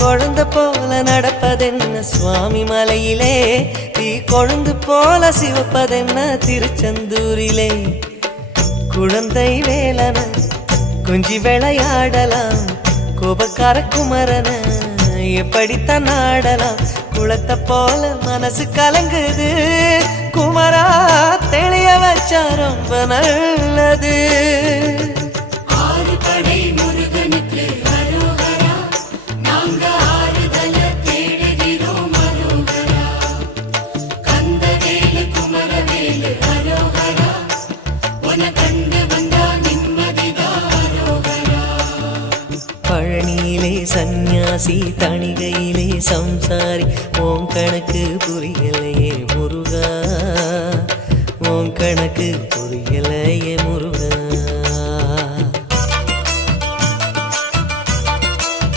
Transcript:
குழந்தை போல நடப்பதென்ன சுவாமி மலையிலே, தீ கொழுந்து போல சிவப்பதென்ன திருச்செந்தூரிலே. குழந்தை வேலன கொஞ்சி விளையாடலாம், கோபக்கார குமரன எப்படித்தான் ஆடலாம். குளத்தை போல மனசு கலங்குது, குமரா தெளிய வச்சா ரொம்ப நல்லது. பழனியிலே சந்நியாசி, தணிகையிலே சம்சாரி, ஓம் கணக்கு புரியலையே முருகா, ஓம் கணக்கு புரியலையே முருகா.